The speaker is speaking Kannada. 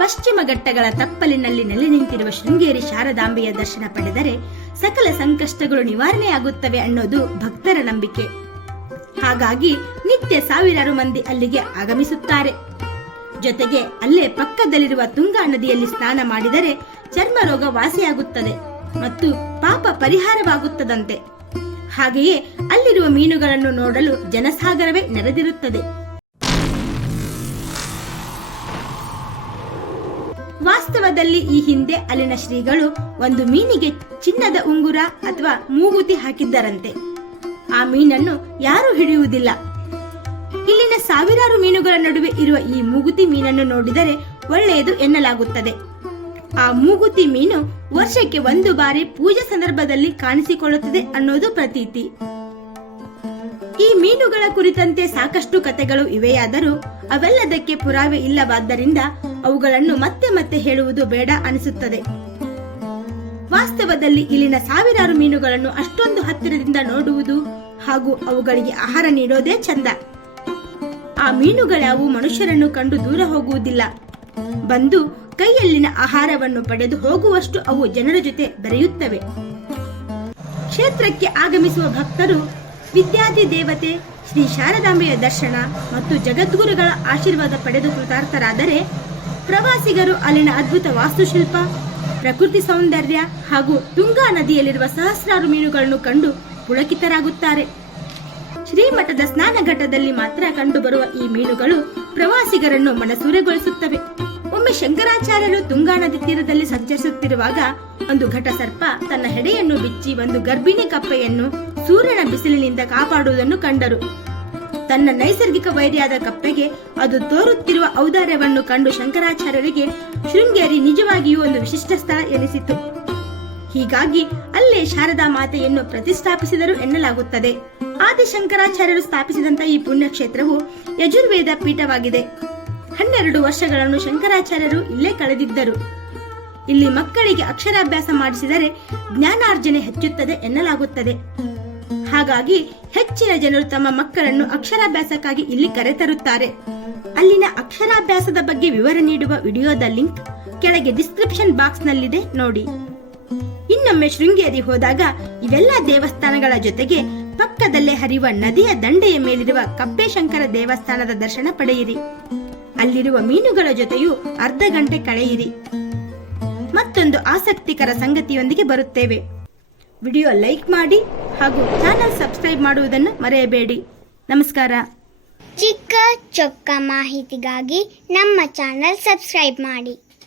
ಪಶ್ಚಿಮ ಘಟ್ಟಗಳ ತಪ್ಪಲಿನಲ್ಲಿ ನೆಲೆ ನಿಂತಿರುವ ಶೃಂಗೇರಿ ಶಾರದಾಂಬೆಯ ದರ್ಶನ ಪಡೆದರೆ ಸಕಲ ಸಂಕಷ್ಟಗಳು ನಿವಾರಣೆಯಾಗುತ್ತವೆ ಅನ್ನೋದು ಭಕ್ತರ ನಂಬಿಕೆ. ಹಾಗಾಗಿ ನಿತ್ಯ ಸಾವಿರಾರು ಮಂದಿ ಅಲ್ಲಿಗೆ ಆಗಮಿಸುತ್ತಾರೆ. ಜೊತೆಗೆ ಅಲ್ಲೇ ಪಕ್ಕದಲ್ಲಿರುವ ತುಂಗಾ ನದಿಯಲ್ಲಿ ಸ್ನಾನ ಮಾಡಿದರೆ ಚರ್ಮ ರೋಗ ವಾಸಿಯಾಗುತ್ತದೆ ಮತ್ತು ಪಾಪ ಪರಿಹಾರವಾಗುತ್ತದಂತೆ. ಹಾಗೆಯೇ ಅಲ್ಲಿರುವ ಮೀನುಗಳನ್ನು ನೋಡಲು ಜನಸಾಗರವೇ ನೆರೆದಿರುತ್ತದೆ. ವಾಸ್ತವದಲ್ಲಿ ಈ ಹಿಂದೆ ಅಲ್ಲಿನ ಶ್ರೀಗಳು ಒಂದು ಮೀನಿಗೆ ಚಿನ್ನದ ಉಂಗುರ ಅಥವಾ ಮೂಗುತಿ ಹಾಕಿದ್ದರಂತೆ. ಆ ಮೀನನ್ನು ಯಾರೂ ಹಿಡಿಯುವುದಿಲ್ಲ. ಇಲ್ಲಿನ ಸಾವಿರಾರು ಮೀನುಗಳ ನಡುವೆ ಇರುವ ಈ ಮೂಗುತಿ ಮೀನನ್ನು ನೋಡಿದರೆ ಒಳ್ಳೆಯದು ಎನ್ನಲಾಗುತ್ತದೆ. ಆ ಮೂಗುತಿ ಮೀನು ವರ್ಷಕ್ಕೆ ಒಂದು ಬಾರಿ ಪೂಜೆ ಸಂದರ್ಭದಲ್ಲಿ ಕಾಣಿಸಿಕೊಳ್ಳುತ್ತದೆ ಅನ್ನೋದು ಪ್ರತೀತಿ. ಈ ಮೀನುಗಳ ಕುರಿತಂತೆ ಸಾಕಷ್ಟು ಕಥೆಗಳು ಇವೆಯಾದರೂ ಅವೆಲ್ಲದಕ್ಕೆ ಪುರಾವೆ ಇಲ್ಲವಾದ್ದರಿಂದ ಅವುಗಳನ್ನು ಮತ್ತೆ ಮತ್ತೆ ಹೇಳುವುದು ಬೇಡ ಅನಿಸುತ್ತದೆ. ವಾಸ್ತವದಲ್ಲಿ ಇಲ್ಲಿನ ಸಾವಿರಾರು ಮೀನುಗಳನ್ನು ಅಷ್ಟೊಂದು ಹತ್ತಿರದಿಂದ ನೋಡುವುದು ಹಾಗೂ ಅವುಗಳಿಗೆ ಆಹಾರ ನೀಡೋದೇ ಚಂದ. ಆ ಮೀನುಗಳ್ಯಾವು ಮನುಷ್ಯರನ್ನು ಕಂಡು ದೂರ ಹೋಗುವುದಿಲ್ಲ. ಬಂದು ಕೈಯಲ್ಲಿನ ಆಹಾರವನ್ನು ಪಡೆದು ಹೋಗುವಷ್ಟು ಅವು ಜನರ ಜೊತೆ ಬೆರೆಯುತ್ತವೆ. ಕ್ಷೇತ್ರಕ್ಕೆ ಆಗಮಿಸುವ ಭಕ್ತರು ವಿದ್ಯಾದಿ ದೇವತೆ ಶ್ರೀ ಶಾರದಾಂಬೆಯ ದರ್ಶನ ಮತ್ತು ಜಗದ್ಗುರುಗಳ ಆಶೀರ್ವಾದ ಪಡೆದು ಕೃತಾರ್ಥರಾದರೆ, ಪ್ರವಾಸಿಗರು ಅಲ್ಲಿನ ಅದ್ಭುತ ವಾಸ್ತುಶಿಲ್ಪ, ಪ್ರಕೃತಿ ಸೌಂದರ್ಯ ಹಾಗೂ ತುಂಗಾ ನದಿಯಲ್ಲಿರುವ ಸಹಸ್ರಾರು ಮೀನುಗಳನ್ನು ಕಂಡು ಪುಳಕಿತರಾಗುತ್ತಾರೆ. ಶ್ರೀಮಠದ ಸ್ನಾನಘಟ್ಟದಲ್ಲಿ ಮಾತ್ರ ಕಂಡುಬರುವ ಈ ಮೀನುಗಳು ಪ್ರವಾಸಿಗರನ್ನು ಮನಸೂರೆಗೊಳಿಸುತ್ತವೆ. ಒಮ್ಮೆ ಶಂಕರಾಚಾರ್ಯರು ತುಂಗಾ ನದಿ ತೀರದಲ್ಲಿ ಸಂಚರಿಸುತ್ತಿರುವಾಗ ಒಂದು ಘಟ ಸರ್ಪ ತನ್ನ ಹೆಡೆಯನ್ನು ಬಿಚ್ಚಿ ಒಂದು ಗರ್ಭಿಣಿ ಕಪ್ಪೆಯನ್ನು ಸೂರ್ಯನ ಬಿಸಿಲಿನಿಂದ ಕಾಪಾಡುವುದನ್ನು ಕಂಡರು. ತನ್ನ ನೈಸರ್ಗಿಕ ವೈರಿಯಾದ ಕಪ್ಪೆಗೆ ಅದು ತೋರುತ್ತಿರುವ ಔದಾರ್ಯವನ್ನು ಕಂಡು ಶಂಕರಾಚಾರ್ಯರಿಗೆ ಶೃಂಗೇರಿ ನಿಜವಾಗಿಯೂ ಒಂದು ವಿಶಿಷ್ಟ ಸ್ಥಳ ಎನಿಸಿತು. ಹೀಗಾಗಿ ಅಲ್ಲೇ ಶಾರದಾ ಮಾತೆಯನ್ನು ಪ್ರತಿಷ್ಠಾಪಿಸಿದರು ಎನ್ನಲಾಗುತ್ತದೆ. ಆದಿಶಂಕರಾಚಾರ್ಯರು ಸ್ಥಾಪಿಸಿದಂತ ಈ ಪುಣ್ಯಕ್ಷೇತ್ರವು ಯಜುರ್ವೇದ ಪೀಠವಾಗಿದೆ. 12 ವರ್ಷಗಳನ್ನು ಶಂಕರಾಚಾರ್ಯರು ಇಲ್ಲೇ ಕಳೆದಿದ್ದರು. ಇಲ್ಲಿ ಮಕ್ಕಳಿಗೆ ಅಕ್ಷರಾಭ್ಯಾಸ ಮಾಡಿಸಿದರೆ ಜ್ಞಾನಾರ್ಜನೆ ಹೆಚ್ಚುತ್ತದೆ ಎನ್ನಲಾಗುತ್ತದೆ. ಹಾಗಾಗಿ ಹೆಚ್ಚಿನ ಜನರು ತಮ್ಮ ಮಕ್ಕಳನ್ನು ಅಕ್ಷರಾಭ್ಯಾಸಕ್ಕಾಗಿ ಇಲ್ಲಿ ಕರೆತರುತ್ತಾರೆ. ಅಲ್ಲಿನ ಅಕ್ಷರಾಭ್ಯಾಸದ ಬಗ್ಗೆ ವಿವರ ನೀಡುವ ವಿಡಿಯೋದ ಲಿಂಕ್ ಕೆಳಗೆ ಡಿಸ್ಕ್ರಿಪ್ಷನ್ ಬಾಕ್ಸ್ ನಲ್ಲಿದೆ ನೋಡಿ. ಇನ್ನೊಮ್ಮೆ ಶೃಂಗೇರಿ ಹೋದಾಗ ಇವೆಲ್ಲ ದೇವಸ್ಥಾನಗಳ ಜೊತೆಗೆ ಪಕ್ಕದಲ್ಲೇ ಹರಿಯುವ ನದಿಯ ದಂಡೆಯ ಮೇಲಿರುವ ಕಪ್ಪೇಶಂಕರ ದೇವಸ್ಥಾನದ ದರ್ಶನ ಪಡೆಯಿರಿ. ಅಲ್ಲಿರುವ ಮೀನುಗಳ ಜೊತೆಯೂ ಅರ್ಧ ಗಂಟೆ ಕಳೆಯಿರಿ. ಮತ್ತೊಂದು ಆಸಕ್ತಿಕರ ಸಂಗತಿಯೊಂದಿಗೆ ಬರುತ್ತೇವೆ. ವಿಡಿಯೋ ಲೈಕ್ ಮಾಡಿ ಹಾಗೂ ಚಾನೆಲ್ ಸಬ್ಸ್ಕ್ರೈಬ್ ಮಾಡುವುದನ್ನು ಮರೆಯಬೇಡಿ. ನಮಸ್ಕಾರ. ಚಿಕ್ಕ ಚೊಕ್ಕ ಮಾಹಿತಿಗಾಗಿ ನಮ್ಮ ಚಾನೆಲ್ ಸಬ್ಸ್ಕ್ರೈಬ್ ಮಾಡಿ.